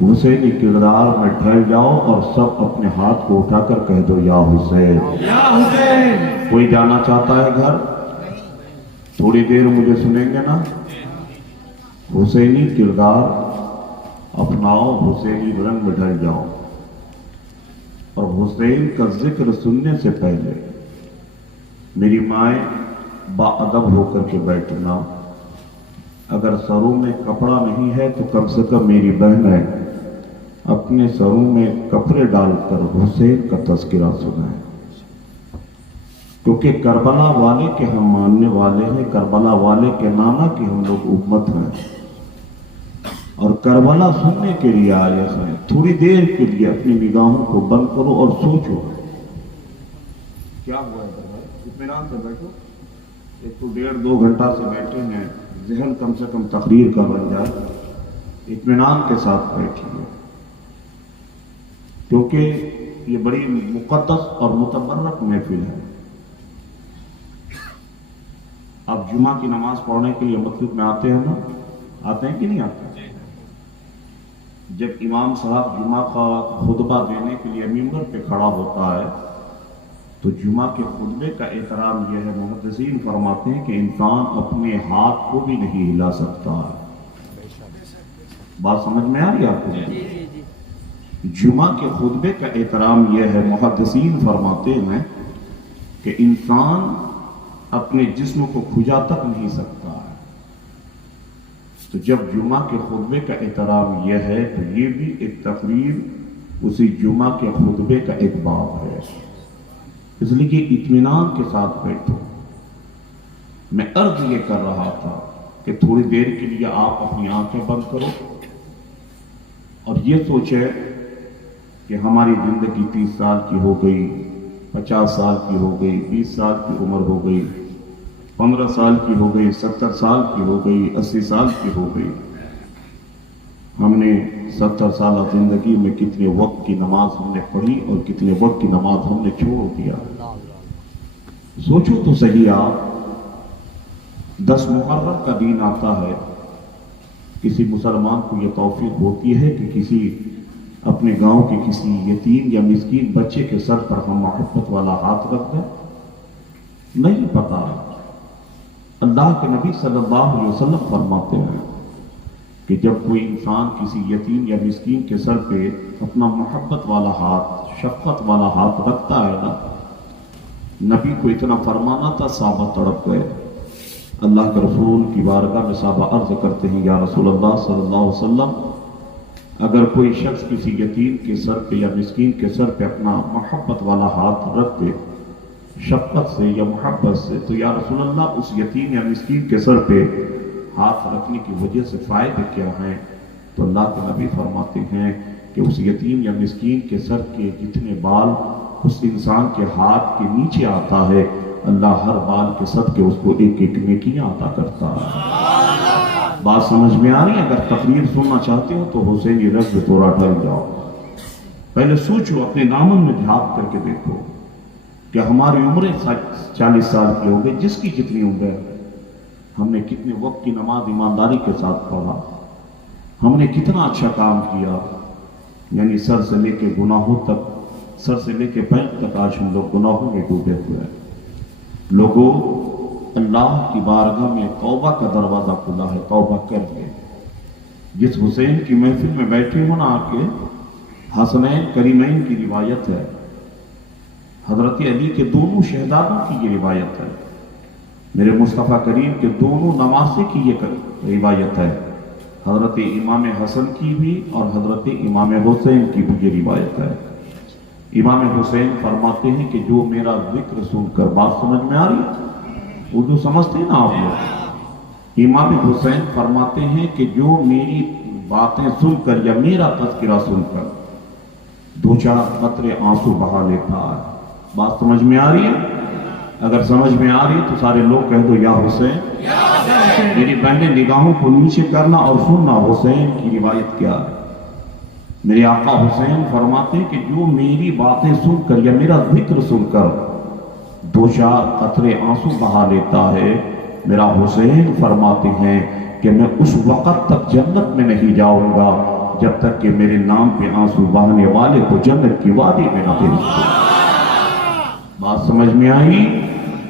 حسینی کردار میں ڈھل جاؤ اور سب اپنے ہاتھ کو اٹھا کر کہہ دو یا حسین یا حسین. کوئی جانا چاہتا ہے گھر؟ تھوڑی دیر مجھے سنیں گے نا؟ حسینی کردار اپناؤ، حسینی رنگ میں ڈھل جاؤ، اور حسین کا ذکر سننے سے پہلے میری مائیں با ادب ہو کر کے بیٹھنا، اگر سروں میں کپڑا نہیں ہے تو کم سے کم میری بہنیں اپنے سروں میں کپڑے ڈال کر حسین کا تذکرہ سنائیں، کیونکہ کربلا والے کے ہم ماننے والے ہیں، کربلا والے کے نانا کی ہم لوگ امت ہیں، اور کربلا سننے کے لیے آئے ہیں۔ تھوڑی دیر کے لیے اپنی نگاہوں کو بند کرو اور سوچو کیا ہوا ہے بھائی، اطمینان سے بیٹھو، ایک تو 1.5-2 گھنٹہ سے بیٹھے ہیں، ذہن کم سے کم تقریر کا بن جائے، اطمینان کے ساتھ بیٹھیے، کیونکہ یہ بڑی مقدس اور متبرک محفل ہے۔ آپ جمعہ کی نماز پڑھنے کے لیے مسجد میں آتے ہیں نا؟ آتے ہیں کہ نہیں آتے؟ جب امام صاحب جمعہ کا خطبہ دینے کے لیے ممبر پہ کھڑا ہوتا ہے تو جمعہ کے خطبے کا احترام یہ ہے، محدثین فرماتے ہیں کہ انسان اپنے ہاتھ کو بھی نہیں ہلا سکتا ہے۔ بات سمجھ میں آ رہی ہے آپ کو؟ جمعہ کے خطبے کا احترام یہ ہے، محدثین فرماتے ہیں کہ انسان اپنے جسم کو کھجا تک نہیں سکتا ہے، تو جب جمعہ کے خطبے کا احترام یہ ہے تو یہ بھی ایک تقریر اسی جمعہ کے خطبے کا ایک باب ہے، اس لیے کہ اطمینان کے ساتھ بیٹھو۔ میں عرض یہ کر رہا تھا کہ تھوڑی دیر کے لیے آپ اپنی آنکھیں بند کرو اور یہ سوچیں کہ ہماری زندگی 30 سال کی ہو گئی، 50 سال کی ہو گئی، 20 سال کی عمر ہو گئی، 15 سال کی ہو گئی، 70 سال کی ہو گئی، 80 سال کی ہو گئی۔ ہم نے 70 سالہ زندگی میں کتنے وقت کی نماز ہم نے پڑھی اور کتنے وقت کی نماز ہم نے چھوڑ دیا۔ سوچو تو صحیح، آپ 10 محرم کا دن آتا ہے، کسی مسلمان کو یہ توفیق ہوتی ہے کہ کسی اپنے گاؤں کے کسی یتیم یا مسکین بچے کے سر پر ہم محبت والا ہاتھ رکھ دیں؟ نہیں پتا۔ اللہ کے نبی صلی اللہ علیہ وسلم فرماتے ہیں کہ جب کوئی انسان کسی یتیم یا مسکین کے سر پہ اپنا محبت والا ہاتھ، شفقت والا ہاتھ رکھتا ہے نا، نبی کو اتنا فرمانا تھا، صحابہ تڑپ گئے۔ اللہ کے رسول کی بارگاہ میں صحابہ عرض کرتے ہیں، یا رسول اللہ صلی اللہ علیہ وسلم، اگر کوئی شخص کسی یتیم کے سر پہ یا مسکین کے سر پہ اپنا محبت والا ہاتھ رکھ دے شفقت سے یا محبت سے، تو یا رسول اللہ اس یتیم یا مسکین کے سر پہ ہاتھ رکھنے کی وجہ سے فائدے کیا ہیں؟ تو اللہ کے نبی فرماتے ہیں کہ اس یتیم یا مسکین کے سر کے جتنے بال اس انسان کے ہاتھ کے نیچے آتا ہے، اللہ ہر بال کے صدقے اس کو ایک ایک نیکیاں عطا کرتا ہے۔ بات سمجھ میں آ رہی ہے؟ اگر تقریر سننا چاہتے ہو تو حسینی رنگ میں تھوڑا ڈھل جاؤ، پہلے سوچو، اپنے دامن میں جھانک کر کے دیکھو کہ ہماری عمریں 40 سال کی ہو گئی، جس کی جتنی عمر ہے، ہم نے کتنے وقت کی نماز ایمانداری کے ساتھ پڑھا، ہم نے کتنا اچھا کام کیا، یعنی سر سے لے کے گناہوں تک، سر سے لے کے پیر تک آج ہم لوگ گناہوں میں ڈوبے ہوئے ہیں۔ لوگوں، اللہ کی بارگاہ میں توبہ کا دروازہ کھلا ہے، توبہ کر کے جس حسین کی محفل میں بیٹھے ہو نا، آ کے حسنین کریمین کی روایت ہے، حضرت علی کے دونوں شہزادوں کی یہ روایت ہے، میرے مصطفیٰ کریم کے دونوں نواسے کی یہ روایت ہے، حضرت امام حسن کی بھی اور حضرت امام حسین کی بھی یہ روایت ہے۔ امام حسین فرماتے ہیں کہ جو میرا ذکر سن کر، بات سمجھ میں آ رہی ہے؟ اردو سمجھتے ہیں نا آپ لوگ؟ امام حسین فرماتے ہیں کہ جو میری باتیں سن کر یا میرا تذکرہ سن کر 2-4 قطرے آنسو بہا لیتا ہے۔ بات سمجھ میں آ رہی ہے؟ اگر سمجھ میں آ رہی ہے تو سارے لوگ کہہ دو یا حسین۔ میری بہنیں نگاہوں کو نیچے کرنا اور سننا حسین کی روایت کیا ہے۔ میرے آقا حسین فرماتے ہیں کہ جو میری باتیں سن کر یا میرا ذکر سن کر 2-4 قطرے آنسو بہا لیتا ہے، میرا حسین فرماتے ہیں کہ میں اس وقت تک جنت میں نہیں جاؤں گا جب تک کہ میرے نام پہ آنسو بہانے والے کو جنت کی وادی میں نہ بھیج دو۔ بات سمجھ میں آئی؟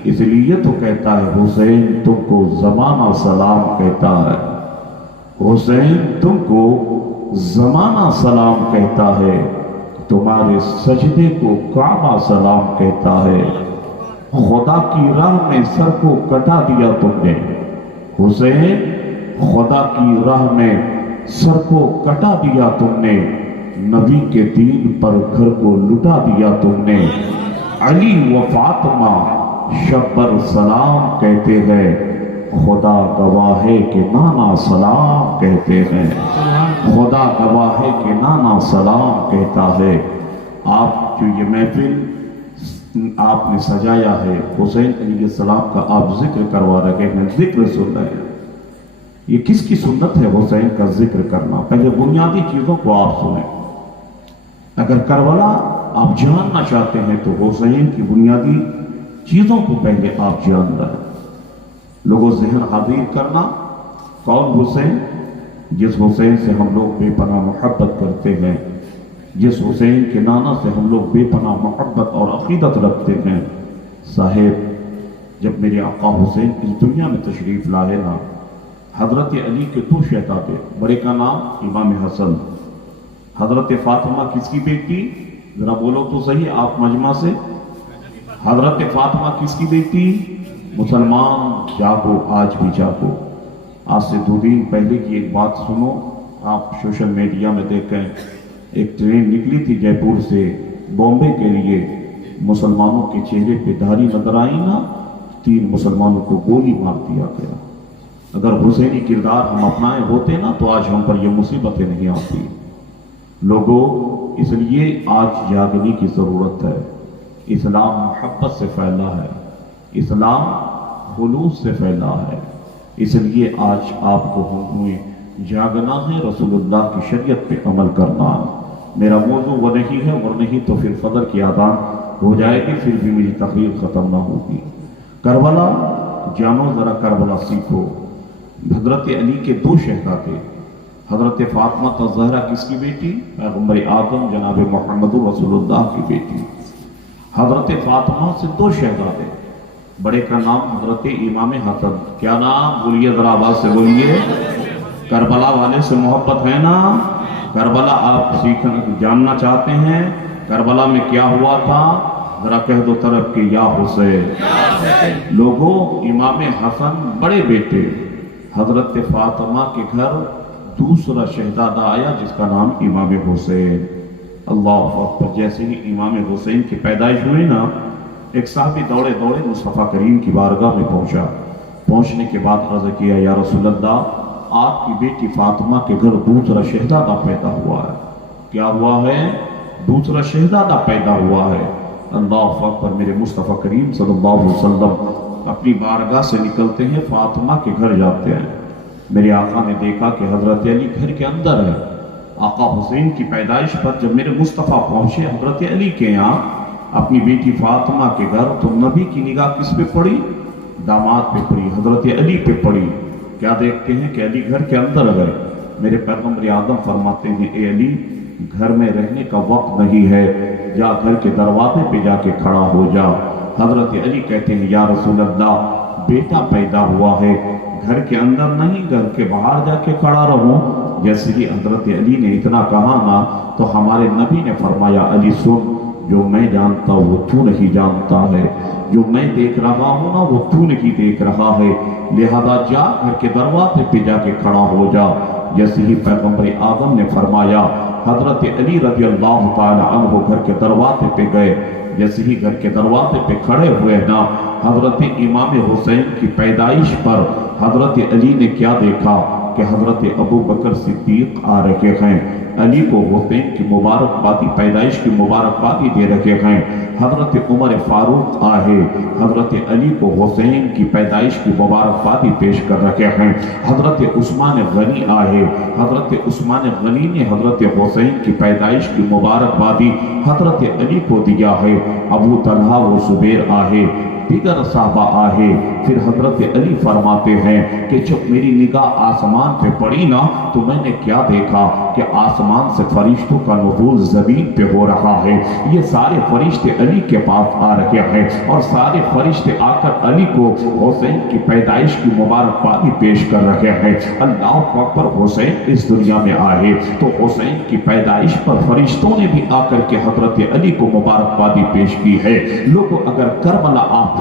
اس لیے تو کہتا ہے حسین تم کو زمانہ سلام کہتا ہے، حسین تم کو زمانہ سلام کہتا ہے، تمہارے سجدے کو کعبہ سلام کہتا ہے، خدا کی راہ میں سر کو کٹا دیا تم نے حسین، خدا کی راہ میں سر کو کٹا دیا تم نے، نبی کے دین پر گھر کو لٹا دیا تم نے، علی و فاطمہ شبر سلام کہتے ہیں، خدا گواہ ہے کہ نانا سلام کہتے ہیں، خدا گواہ ہے کہ نانا سلام کہتا ہے۔ آپ جو یہ محفل آپ نے سجایا ہے، حسین علیہ السلام کا آپ ذکر کروا رہے ہیں، ذکر سن رہے ہیں، یہ کس کی سنت ہے حسین کا ذکر کرنا؟ پہلے بنیادی چیزوں کو آپ سنیں۔ اگر کربلا آپ جاننا چاہتے ہیں تو حسین کی بنیادی چیزوں کو پہلے آپ جان رہے ہیں۔ لوگوں ذہن حاضر کرنا، کون حسین؟ جس حسین سے ہم لوگ بے پناہ محبت کرتے ہیں، جس حسین کے نانا سے ہم لوگ بے پناہ محبت اور عقیدت رکھتے ہیں۔ صاحب جب میرے آقا حسین اس دنیا میں تشریف لائے نا، حضرت علی کے دو شہزادے، بڑے کا نام امام حسن، حضرت فاطمہ کس کی بیٹی؟ ذرا بولو تو صحیح آپ مجمع سے، حضرت فاطمہ کس کی بیٹی؟ مسلمان جاگو، آج بھی جاگو۔ آج سے 2 دن پہلے کی ایک بات سنو، آپ سوشل میڈیا میں دیکھیں، ایک ٹرین نکلی تھی جے پور سے بامبے کے لیے، مسلمانوں کے چہرے پہ دھاری نظر آئی نا، 3 مسلمانوں کو گولی مار دیا گیا۔ اگر حسینی کردار ہم اپنائے ہوتے نا تو آج ہم پر یہ مصیبتیں نہیں آتی۔ لوگوں اس لیے آج جاگنے کی ضرورت ہے۔ اسلام محبت سے پھیلا ہے، اسلام خلوص سے پھیلا ہے، اس لیے آج آپ کو ہمیں جاگنا ہے، رسول اللہ کی شریعت پہ عمل کرنا۔ میرا موضوع وہ نہیں ہے، اور نہیں تو پھر فجر کی اذان ہو جائے گی، پھر بھی میری تقریر ختم نہ ہوگی۔ کربلا جانو، ذرا کربلا سیکھو۔ حضرت علی کے 2 شہزادے، حضرت فاطمہ الزہرا کس کی بیٹی؟ پیغمبر اعظم جناب محمد رسول اللہ کی بیٹی۔ حضرت فاطمہ سے 2 شہزادے، بڑے کا نام حضرت امام حسن، کیا نام؟ بولیے ذرا آواز سے بولیے۔ کربلا والے سے محبت ہے نا؟ کربلا آپ سیکھنا جاننا چاہتے ہیں؟ کربلا میں کیا ہوا تھا؟ ذرا کہہ دو طرف کہ یا حسین۔ لوگوں امام حسن بڑے بیٹے، حضرت فاطمہ کے گھر دوسرا شہزادہ آیا جس کا نام امام حسین۔ اللہ اکبر۔ جیسے ہی امام حسین کی پیدائش ہوئی نا، ایک صحابی دوڑے دوڑے مصطفیٰ کریم کی بارگاہ میں پہنچا۔ پہنچنے کے بعد عرض کیا، یا رسول اللہ، آپ کی بیٹی فاطمہ کے گھر دوسرا شہزادہ پیدا ہوا ہے۔ کیا ہوا ہے؟ دوسرا شہزادہ پیدا ہوا ہے۔ اللہ اکبر۔ میرے مصطفیٰ کریم صلی اللہ علیہ وسلم اپنی بارگاہ سے نکلتے ہیں، فاطمہ کے گھر جاتے ہیں۔ میرے آقا نے دیکھا کہ حضرت علی گھر کے اندر ہے۔ آقا حسین کی پیدائش پر جب میرے مصطفیٰ پہنچے حضرت علی کے یہاں اپنی بیٹی فاطمہ کے گھر، تو نبی کی نگاہ کس پہ پڑی؟ داماد پہ پڑی، حضرت علی پہ پڑی۔ کیا دیکھتے ہیں کہ علی گھر کے اندر ہے۔ میرے پیغمبر اعظم فرماتے ہیں، اے علی، گھر میں رہنے کا وقت نہیں ہے، جا گھر کے دروازے پہ جا کے کھڑا ہو جا۔ حضرت علی کہتے ہیں، یا رسول اللہ، بیٹا پیدا ہوا ہے، گھر کے اندر نہیں، گھر کے باہر جا کے کھڑا رہوں۔ جیسے ہی حضرت علی نے اتنا کہا نا، تو ہمارے نبی نے فرمایا، علی سن، جو میں جانتا ہوں وہ تو نہیں جانتا ہے، جو میں دیکھ رہا ہوں نا وہ تو نہیں دیکھ رہا ہے، لہذا جا گھر کے دروازے پہ جا کے کھڑا ہو جا۔ جیسے ہی پیغمبر اعظم نے فرمایا، حضرت علی رضی اللہ تعالی عنہ گھر کے دروازے پہ گئے۔ جیسے ہی گھر کے دروازے پہ کھڑے ہوئے نا، حضرت امام حسین کی پیدائش پر حضرت علی نے کیا دیکھا کہ حضرت ابو بکر صدیق آ رہے ہیں، علی کو حسین کی مبارکبادی، پیدائش کی مبارکبادی دے رہے ہیں۔ حضرت عمر فاروق آئے، حضرت علی کو حسین کی پیدائش کی مبارکبادی پیش کر رہے ہیں۔ حضرت عثمان غنی آئے، حضرت عثمان غنی نے حضرت حسین کی پیدائش کی مبارکبادی حضرت علی کو دیا ہے۔ ابو طلحہ و زبیر آئے، دیگر صحابہ آئے، پھر حضرت علی فرماتے ہیں کہ جب میری نگاہ آسمان پہ پڑی نا تو میں نے کیا دیکھا کہ آسمان سے فرشتوں کا نزول زمین پہ ہو رہا ہے۔ یہ سارے فرشتے علی کے پاس آ رہے ہیں اور سارے فرشتے آ کر علی کو حسین کی پیدائش کی مبارکبادی پیش کر رہے ہیں۔ اللہ اکبر، حسین اس دنیا میں آئے تو حسین کی پیدائش پر فرشتوں نے بھی آ کر کے حضرت علی کو مبارکبادی پیش کی ہے۔ لوگوں، اگر کربلا آپ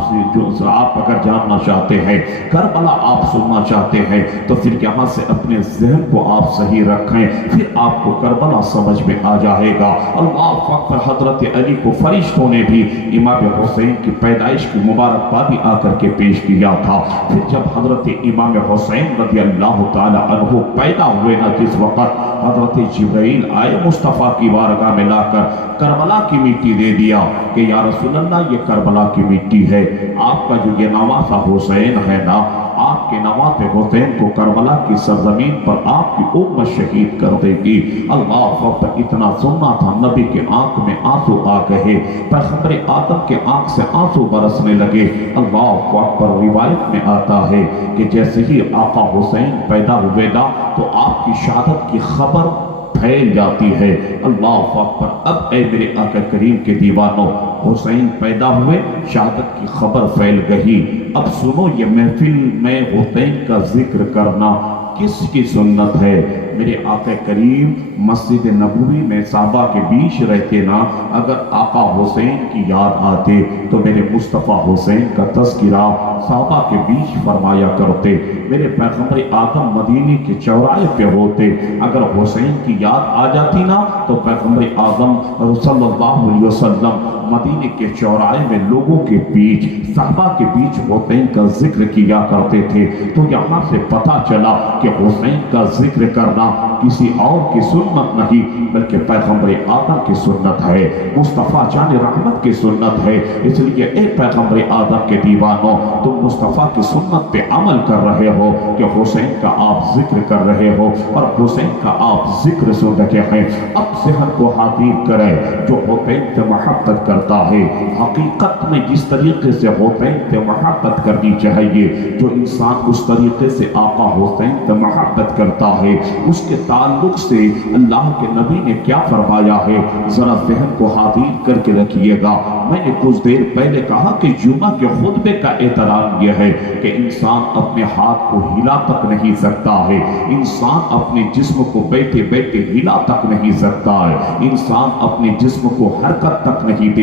اگر جاننا چاہتے ہیں، کربلا آپ سننا چاہتے ہیں تو پھر یہاں سے اپنے ذہن کو آپ صحیح رکھیں، پھر آپ کو کربلا سمجھ میں آ جائے گا۔ اللہ اکبر، حضرت علی کو فرشتوں نے بھی امام حسین کی پیدائش کی مبارکبادی آ کر کے پیش کیا تھا۔ پھر جب حضرت امام حسین رضی اللہ تعالی عنہ پیدا ہوئے نا، جس وقت حضرت جبرائیل آئے مصطفیٰ کی بارگاہ میں لا کر کربلا کی مٹی دے دیا کہ یا رسول اللہ یہ کربلا کی مٹی ہے، آپ کا جو یہ نواسہ حسین ہے نا، آپ کے نواسے حسین کو کربلا کی سرزمین پر آپ کی امت شہید کر دے گی۔ اللہ اکبر، اتنا سننا تھا، نبی کے آنکھ میں آنسو آ گئے، پیغمبر آدم کے آنکھ سے آنسو برسنے لگے۔ اللہ اکبر، روایت میں آتا ہے کہ جیسے ہی آقا حسین پیدا ہوئے نا تو آپ کی شہادت کی خبر پھیل جاتی ہے۔ اللہ اکبر، اب اے میرے آقا کریم کے دیوانوں، حسین پیدا ہوئے، شہادت کی خبر پھیل گئی۔ اب سنو، یہ محفل میں حسین کا ذکر کرنا کس کی سنت ہے؟ میرے آقا کریم مسجد نبوی میں صحابہ کے بیچ رہتے نا، اگر آقا حسین کی یاد آتے تو میرے مصطفیٰ حسین کا تذکرہ صحابہ کے بیچ فرمایا کرتے۔ میرے پیغمبر آدم مدینے کے چوراہے پہ ہوتے، اگر حسین کی یاد آ جاتی نا تو پیغمبر آدم صلی اللہ علیہ وسلم مدینے کے چوراہے میں لوگوں کے بیچ، صحابہ کے بیچ حسین کا ذکر کیا کرتے تھے۔ تو یہاں سے پتہ چلا کہ حسین کا ذکر کرنا کسی اور کی سنت نہیں بلکہ پیغمبر آدم کی سنت ہے، مصطفیٰ جان رحمت کی سنت ہے۔ اس لیے اے پیغمبر آدم کے دیوانوں، تم مصطفیٰ کی سنت پہ عمل کر رہے ہو کہ حسین کا آپ ذکر کر رہے ہو اور حسین کا آپ ذکر سن رہے ہیں۔ اب ذہن کو حاضر کرے، جو حسین سے محبت کرتا ہے، حقیقت میں جس طریقے سے حسین سے محبت کرنی چاہیے، جو انسان اس طریقے سے آقا حسین سے محبت کرتا ہے، اس کے تعلق سے اللہ کے نبی نے کیا فرمایا ہے، ذرا ذہن کو حاضر کر کے رکھیے گا۔ میں نے کچھ دیر پہلے کہا کہ جمعہ کے خطبے کا احترام یہ ہے کہ انسان اپنے ہاتھ کو ہلا تک نہیں سکتا ہے، انسان اپنے جسم کو بیٹھے بیٹھے ہلا تک نہیں سکتا ہے، انسان اپنے جسم کو حرکت تک نہیں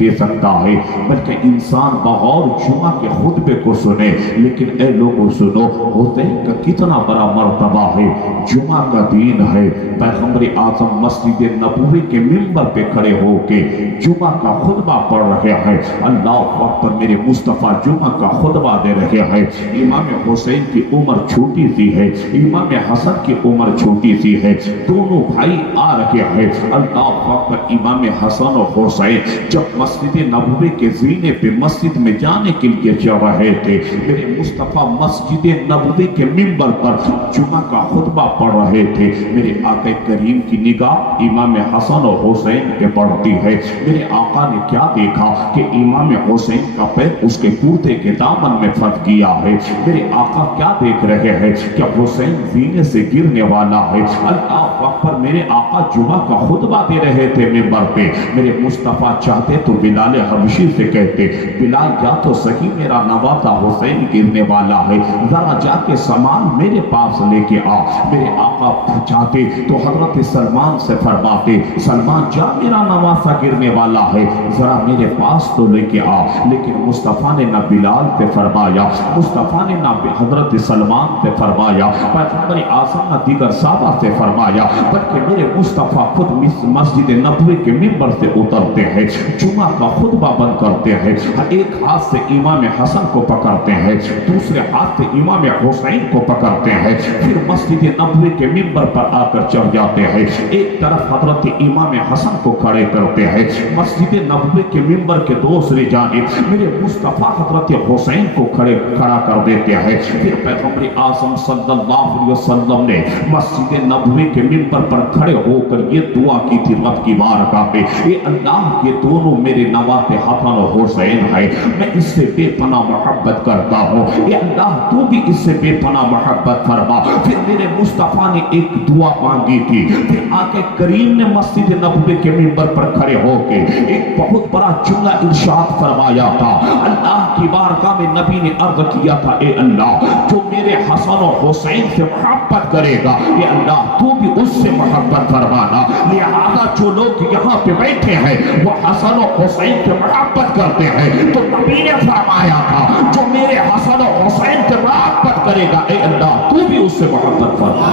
دے سکتا ہے، بلکہ انسان بغور جمعہ کے خطبے کو سنے۔ لیکن اے لوگوں سنو، حسین کا کتنا بڑا مرتبہ ہے، جمعہ کا دین ہے، پیغمبر اعظم مسجد نبوی کے منبر پہ کھڑے ہو کے جمعہ کا خطبہ پڑھ رہے ہیں۔ اللہ اکبر، میرے مصطفیٰ جمعہ کا خطبہ دے رہے ہیں۔ امام حسین کی عمر چھوٹی سی ہے، امام حسن کی عمر چھوٹی سی ہے، دونوں بھائی آ رہے ہیں۔ اللہ اکبر، امام حسن اور حسین جب مسجد نبوی کے زینے پہ مسجد میں جانے کے لیے جا رہے تھے، میرے مصطفیٰ مسجد نبوی کے منبر پر جمعہ کا خطبہ پڑھ رہے تھے۔ میرے آقا کریم کی نگاہ امام حسن اور حسین پہ پڑتی ہے۔ میرے آقا نے کیا دیکھا کہ امام حسین کا پیر اس کے کرتے کے دامن میں پھنس گیا ہے۔ میرے آقا کیا دیکھ رہے ہیں کہ حسین زینے سے گرنے والا ہے۔ اللہ اکبر، میرے آقا جمعہ کا خطبہ دے رہے تھے منبر پہ۔ میرے مصطفیٰ چاہتے تو بلال حبشی سے کہتے، بلال جا تو صحیح، میرا نواسہ حسین گرنے والا ہے، ذرا جا کے سامان میرے پاس لے کے آ۔ میرے آقا چاہتے تو حضرت سلمان سے فرماتے، سلمان جا، میرا نواسہ گرنے والا ہے، ذرا میرے پاس تو لے کے آ۔ لیکن مصطفیٰ نے نہ بلال سے فرمایا، مصطفیٰ نے نہ حضرت سلمان سے فرمایا، پیغمبر اعظم نہ دیگر صحابہ سے فرمایا، بلکہ میرے مصطفیٰ خود مسجد نبوی کے منبر سے اترتے ہیں، جمعہ کا خطبہ بند کرتے ہیں، ایک ہاتھ سے امام حسن کو پکڑتے ہیں، دوسرے ہاتھ سے امام حسین کو پکڑتے ہیں، پھر مسجد نبوی کے منبر پر آ کر جب چڑھ جاتے ہیں، ایک طرف حضرت امام حسن کو کھڑے کرتے ہیں، مسجد نبوی کے ممبر کے دوسری جانب میرے مصطفیٰ حضرت حسین کو کھڑا کر دیتے ہیں۔ پھر پیغمبر اعظم صلی اللہ علیہ وسلم نے مسجد نبوی کے ممبر پر کھڑے ہو کر یہ دعا کی تھی رب کی بارگاہ میں، اے اللہ یہ دونوں میرے نوات حسن و حسین ہیں، میں اس سے بے پناہ محبت کرتا ہوں، اے اللہ تو بھی اس سے بے پناہ محبت فرما۔ پھر میرے مصطفیٰ نے ایک دعا مانگی تھی، پھر آقا کریم نے مسجد نبوی کے ممبر پر کھڑے ہو کے ایک بہت بڑا جملہ ارشاد فرمایا تھا۔ اللہ کی بارگاہ میں نبی نے عرض کیا تھا، اے اللہ جو میرے حسن و حسین سے محبت کرے گا، اے اللہ تو بھی اس سے محبت فرمانا۔ لہذا جو لوگ یہاں پہ بیٹھے ہیں وہ حسن و حسین سے محبت کرتے ہیں، تو نبی نے فرمایا تھا جو میرے حسن و حسین سے محبت کرے گا، اے اللہ تو بھی اس سے محبت فرما۔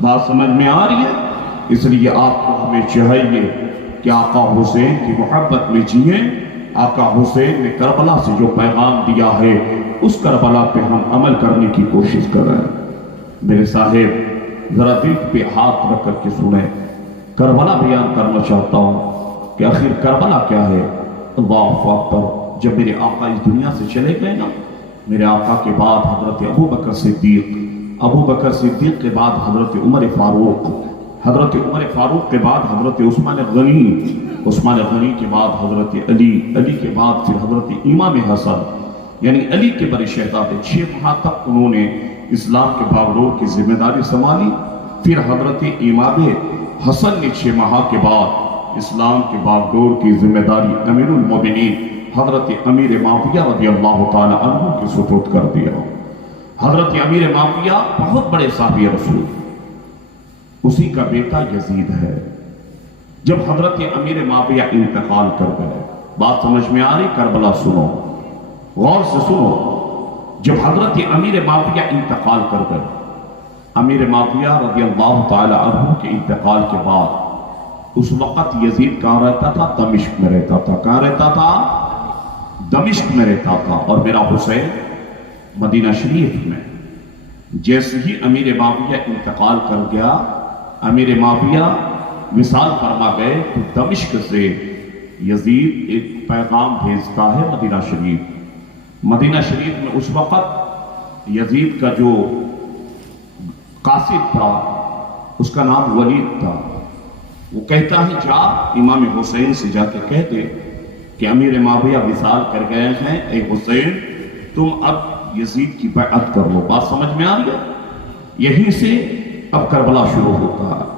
بات سمجھ میں آ رہی ہے؟ اس لیے آپ کو ہمیں چاہیے کہ آقا حسین کی محبت میں جئیں۔ آقا حسین نے کربلا سے جو پیغام دیا ہے اس کربلا پہ ہم عمل کرنے کی کوشش کر رہے ہیں۔ میرے صاحب ذرا دل پہ ہاتھ رکھ کر کے سنیں، کربلا بیان کرنا چاہتا ہوں کہ آخر کربلا کیا ہے۔ اللہ اکبر، جب میرے آقا اس دنیا سے چلے گئے نا، میرے آقا کے بعد حضرت ابوبکر صدیق کے بعد حضرت عمر فاروق کے بعد حضرت عثمان غنی کے بعد حضرت علی کے بعد پھر حضرت امام حسن، یعنی علی کے بڑے شہزادے 6 ماہ تک انہوں نے اسلام کے باغڈور کی ذمہ داری سنبھالی۔ پھر حضرت امام حسن نے 6 ماہ کے بعد اسلام کے باغڈور کی ذمہ داری امیر المومنین حضرت امیر معاویہ رضی اللہ تعالی عنہ کے سپرد کر دیا۔ حضرت امیر معاویہ بہت بڑے صحابی رسول، اسی کا بیٹا یزید ہے۔ جب حضرت امیر معاویہ انتقال کر گئے، بات سمجھ میں آ رہی؟ کربلا سنو، غور سے سنو۔ جب حضرت امیر معاویہ انتقال کر گئے، امیر معاویہ رضی اللہ تعالی عنہ کے انتقال کے بعد اس وقت یزید کہاں رہتا تھا؟ دمشق میں رہتا تھا۔ کہاں رہتا تھا؟ دمشق میں رہتا تھا، اور میرا حسین مدینہ شریف میں۔ جیسے ہی امیر معاویہ انتقال کر گیا، امیر معاویہ وصال فرما گئے، تو دمشق سے یزید ایک پیغام بھیجتا ہے مدینہ شریف۔ مدینہ شریف میں اس وقت یزید کا جو قاصد تھا اس کا نام ولید تھا، وہ کہتا ہے جا امام حسین سے جا کے کہہ دے کہ امیر معاویہ وصال کر گئے ہیں، اے حسین تم اب یزید کی بیعت کر لو۔ بات سمجھ میں آ گیا؟ یہیں سے اب کربلا شروع ہوتا ہے۔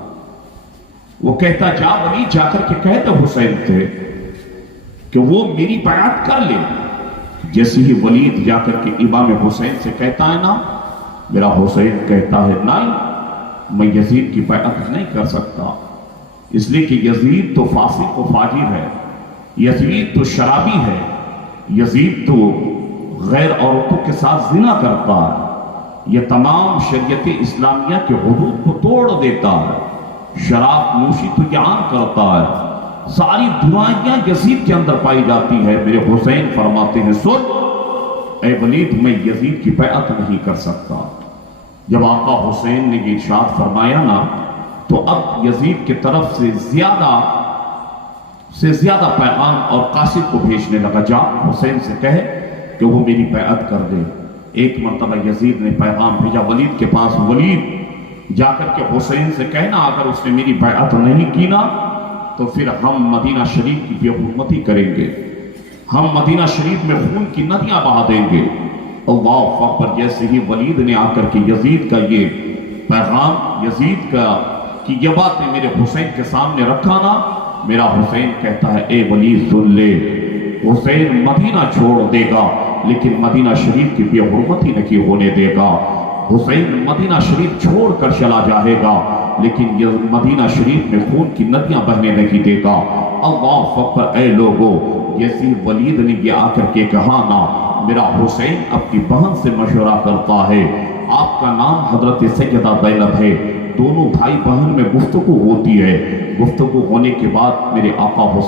وہ کہتا جا ولید جا کر کے کہتا حسین سے کہ وہ میری بیعت کر لے۔ جیسے ہی ولید جا کر کے امام حسین سے کہتا ہے نا، میرا حسین کہتا ہے نہیں، میں یزید کی بیعت نہیں کر سکتا، اس لیے کہ یزید تو فاسق و فاجر ہے، یزید تو شرابی ہے، یزید تو غیر عورتوں کے ساتھ زنا کرتا ہے، یہ تمام شریعت اسلامیہ کے حدود کو توڑ دیتا ہے، شراب نوشی تو عام کرتا ہے، ساری برائیاں یزید کے اندر پائی جاتی ہے۔ میرے حسین فرماتے ہیں سن اے ولید میں یزید کی بیعت نہیں کر سکتا۔ جب آقا حسین نے یہ ارشاد فرمایا نا، تو اب یزید کی طرف سے زیادہ پیغام اور قاصد کو بھیجنے لگا، جا حسین سے کہے کہ وہ میری بیعت کر دے۔ ایک مرتبہ یزید نے پیغام بھیجا ولید کے پاس، ولید جا کر کے حسین سے کہنا اگر اس نے میری بیعت نہیں کی نا تو پھر ہم مدینہ شریف کی بے حرمتی کریں گے، ہم مدینہ شریف میں خون کی ندیاں بہا دیں گے۔ اللہ اکبر، جیسے ہی ولید نے آ کر کے یزید کا یہ پیغام، یزید کا کہ یہ باتیں میرے حسین کے سامنے رکھا نا، میرا حسین کہتا ہے اے ولید سن لے، حسین مدینہ چھوڑ دے گا لیکن مدینہ شریف کی بے حرمتی نہیں ہونے دے گا۔ حسین مدینہ شریف چھوڑ کر چلا جائے گا لیکن یہ مدینہ شریف میں خون کی ندیاں بہنے نہیں دے گا۔ اللہ اکبر، اے لوگو، جیسی ولید نے یہ آ کر کے کہا نا، میرا حسین اپنی بہن سے مشورہ کرتا ہے، آپ کا نام حضرت سیدہ زینب ہے، دونوں بھائی بہن میں گفتگو ہوتی ہے، گفتگو ہونے کے بعد میرے آقا حسین